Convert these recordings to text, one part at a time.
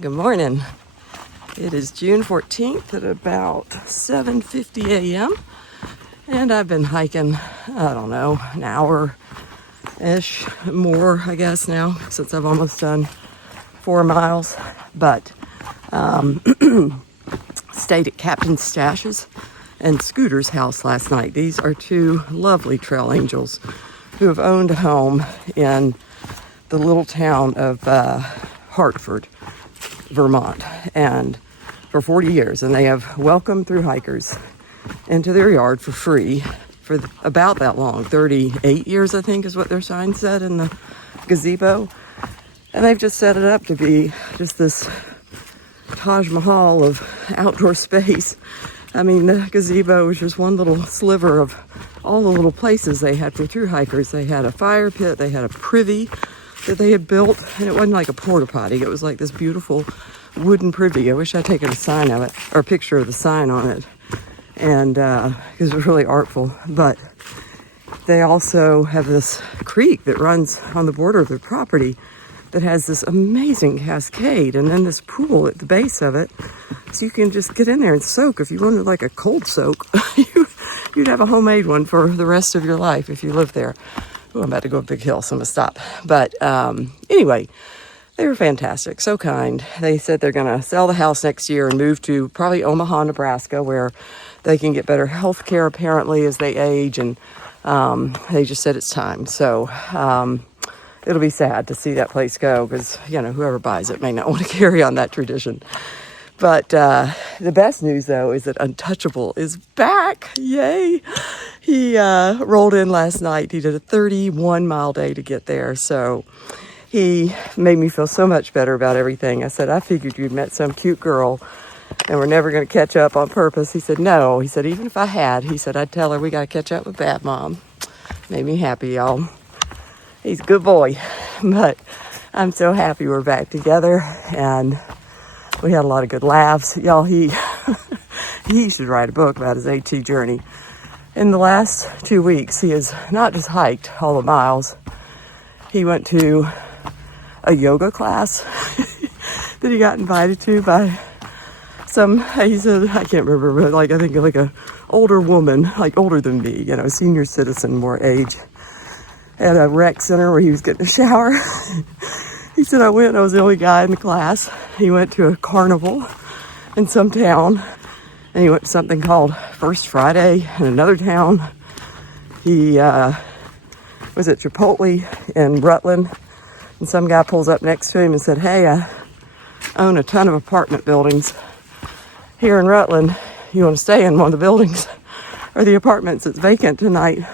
Good morning. It is June 14th at about 7:50 a.m. and I've been hiking, I don't know, an hour-ish more, I guess now, since I've almost done 4 miles. But stayed at Captain Stash's and Scooter's house last night. These are two lovely trail angels who have owned a home in the little town of Hartford, Vermont, and for 40 years, and they have welcomed through hikers into their yard for free for about that long. 38 years, I think, is what their sign said in the gazebo. And they've just set it up to be just this Taj Mahal of outdoor space. I mean, the gazebo was just one little sliver of all the little places they had for through hikers. They had a fire pit, they had a privy that they had built, and it wasn't like a porta potty. It was like this beautiful wooden privy. I wish I'd taken a sign of it, or a picture of the sign on it, and because it was really artful. But they also have this creek that runs on the border of their property that has this amazing cascade, and then this pool at the base of it, so you can just get in there and soak. If you wanted like a cold soak, you'd have a homemade one for the rest of your life if you live there. Oh, I'm about to go up a big hill, so I'm gonna stop. But anyway, they were fantastic, so kind. They said they're gonna sell the house next year and move to probably Omaha, Nebraska, where they can get better health care apparently as they age, and they just said it's time. So it'll be sad to see that place go, because, you know, whoever buys it may not want to carry on that tradition. But the best news, though, is that Untouchable is back. Yay! He rolled in last night. He did a 31-mile day to get there. So he made me feel so much better about everything. I said, I figured you'd met some cute girl and we're never going to catch up on purpose. He said, no. He said, even if I had, he said, I'd tell her we got to catch up with Bad Mom. Made me happy, y'all. He's a good boy. But I'm so happy we're back together, and we had a lot of good laughs. Y'all, he should write a book about his AT journey. In the last 2 weeks, he has not just hiked all the miles. He went to a yoga class that he got invited to by he said, I can't remember, but I think like a older woman, like older than me, you know, senior citizen, more age, at a rec center where he was getting a shower. He said, I went, I was the only guy in the class. He went to a carnival in some town, and he went to something called First Friday in another town. He was at Chipotle in Rutland, and some guy pulls up next to him and said, hey, I own a ton of apartment buildings here in Rutland. You want to stay in one of the buildings or the apartments that's vacant tonight?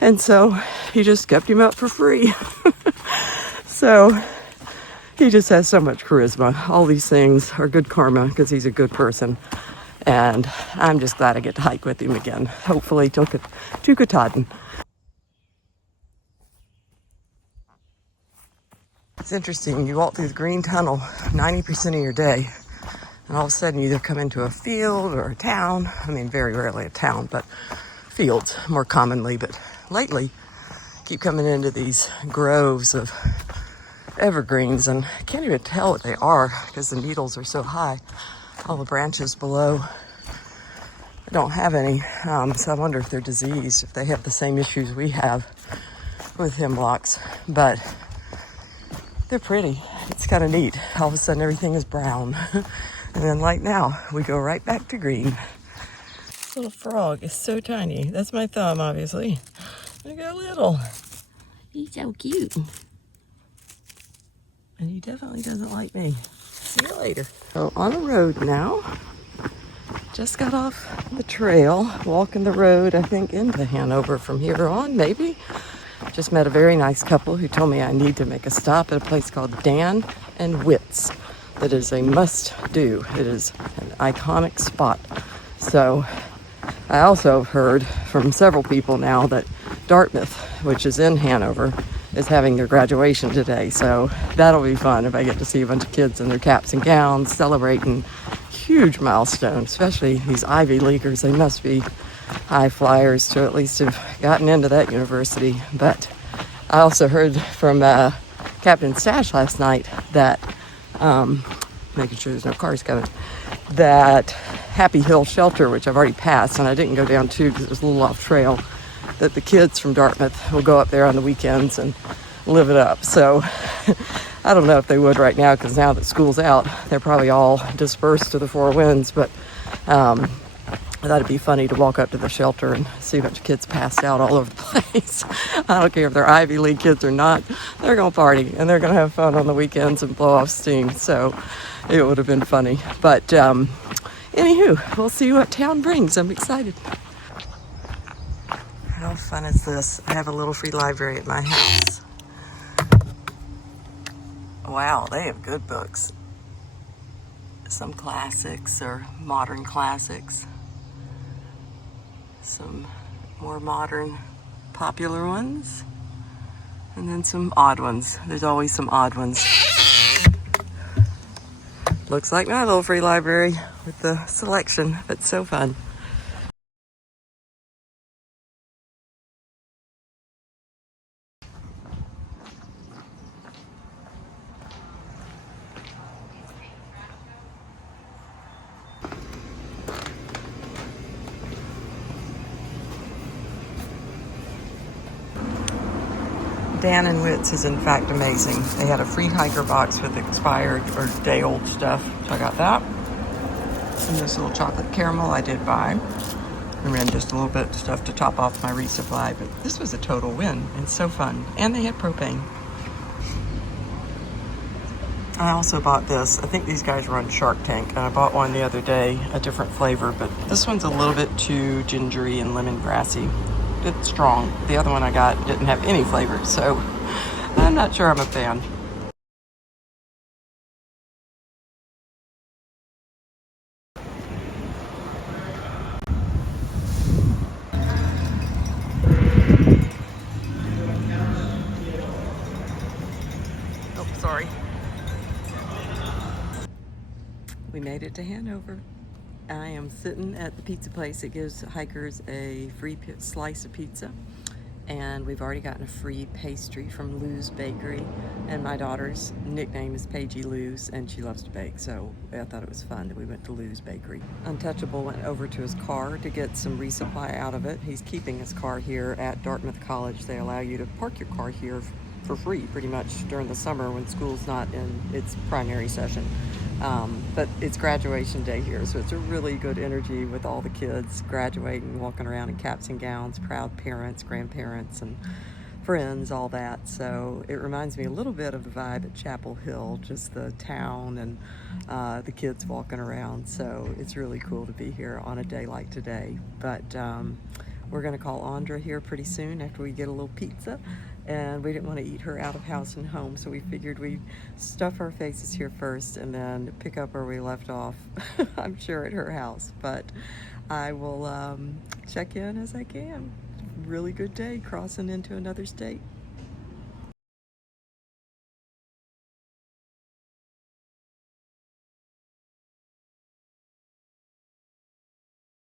And so he just kept him up for free. So he just has so much charisma. All these things are good karma because he's a good person. And I'm just glad I get to hike with him again. Hopefully to Katahdin. It's interesting. You walk through the green tunnel 90% of your day, and all of a sudden you either come into a field or a town. I mean, very rarely a town, but fields more commonly. But lately, keep coming into these groves of evergreens, and I can't even tell what they are because the needles are so high. All the branches below don't have any, so I wonder if they're diseased, if they have the same issues we have with hemlocks. But they're pretty. It's kind of neat. All of a sudden everything is brown. And then like now, we go right back to green. This little frog is so tiny. That's my thumb, obviously. Look how little. He's so cute. And he definitely doesn't like me. See you later. So on the road now. Just got off the trail, walking the road, I think, into Hanover from here on, maybe. Just met a very nice couple who told me I need to make a stop at a place called Dan and Witt's. That is a must-do. It is an iconic spot. So I also have heard from several people now that Dartmouth, which is in Hanover, is having their graduation today. So that'll be fun if I get to see a bunch of kids in their caps and gowns celebrating huge milestone, especially these Ivy Leaguers. They must be high flyers to at least have gotten into that university. But I also heard from Captain Stash last night that making sure there's no cars coming, that Happy Hill shelter, which I've already passed and I didn't go down to because it was a little off trail, that the kids from Dartmouth will go up there on the weekends and live it up. So I don't know if they would right now, because now that school's out, they're probably all dispersed to the Four Winds, but I thought it'd be funny to walk up to the shelter and see a bunch of kids passed out all over the place. I don't care if they're Ivy League kids or not. They're going to party and they're going to have fun on the weekends and blow off steam. So it would have been funny. But anywho, we'll see what town brings. I'm excited. How fun is this? I have a little free library at my house. Wow, they have good books. Some classics or modern classics. Some more modern, popular ones, and then some odd ones. There's always some odd ones. Looks like my little free library with the selection. It's so fun. Dan and Witt's is in fact amazing. They had a free hiker box with expired or day old stuff, so I got that. And this little chocolate caramel I did buy. I ran just a little bit of stuff to top off my resupply, but this was a total win. It's so fun. And they had propane. I also bought this. I think these guys run Shark Tank, and I bought one the other day, a different flavor, but this one's a little bit too gingery and lemongrassy. It's strong. The other one I got didn't have any flavor, so I'm not sure I'm a fan. Oh, sorry. We made it to Hanover. I am sitting at the pizza place that gives hikers a free slice of pizza, and we've already gotten a free pastry from Lou's Bakery, and my daughter's nickname is Paigey Lou's, and she loves to bake, so I thought it was fun that we went to Lou's Bakery. Untouchable went over to his car to get some resupply out of it. He's keeping his car here at Dartmouth College. They allow you to park your car here for free pretty much during the summer when school's not in its primary session. But it's graduation day here, so it's a really good energy with all the kids graduating, walking around in caps and gowns, proud parents, grandparents, and friends, all that. So it reminds me a little bit of the vibe at Chapel Hill, just the town and the kids walking around. So it's really cool to be here on a day like today. But we're going to call Andra here pretty soon after we get a little pizza, and we didn't want to eat her out of house and home, so we figured we'd stuff our faces here first and then pick up where we left off, I'm sure at her house. But I will check in as I can. Really good day crossing into another state.